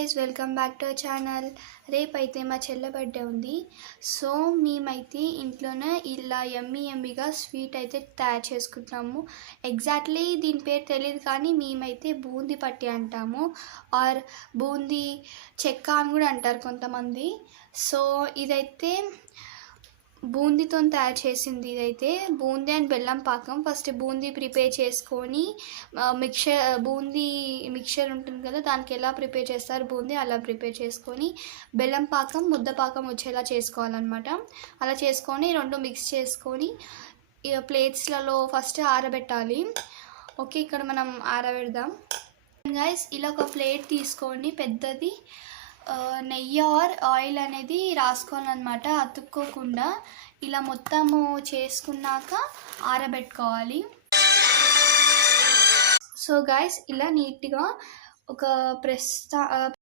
Guys welcome back to our channel. రేపైతే మా చెల్లె బర్త్డే ఉంది. సో మేమైతే ఇంట్లోనే ఇలా యమ్మీగా స్వీట్ అయితే తయారు చేసుకుంటున్నాము. ఎగ్జాక్ట్లీ దీని పేరు తెలియదు కానీ మేమైతే బూందీ పట్టి అంటాము, ఆర్ బూందీ చెక్క అని కూడా అంటారు కొంతమంది. సో ఇదైతే బూందీతో తయారు చేసింది. ఇదైతే బూందీ అండ్ బెల్లం పాకం. ఫస్ట్ బూందీ ప్రిపేర్ చేసుకొని బూందీ మిక్చర్ ఉంటుంది కదా, దానికి ఎలా ప్రిపేర్ చేస్తారు బూందీ అలా ప్రిపేర్ చేసుకొని బెల్లం పాకం ముద్ద పాకం వచ్చేలా చేసుకోవాలన్నమాట. అలా చేసుకొని రెండు మిక్స్ చేసుకొని ప్లేట్స్లలో ఫస్ట్ ఆరబెట్టాలి. ఓకే, ఇక్కడ మనం ఆరబెడదాం గైస్. ఇలా ఒక ప్లేట్ తీసుకోండి పెద్దది. నెయ్యి ఆర్ ఆయిల్ అనేది రాసుకోవాలన్నమాట, అతుక్కోకుండా. ఇలా మొత్తము చేసుకున్నాక ఆరబెట్టుకోవాలి. సో గైస్ ఇలా నీట్గా ఒక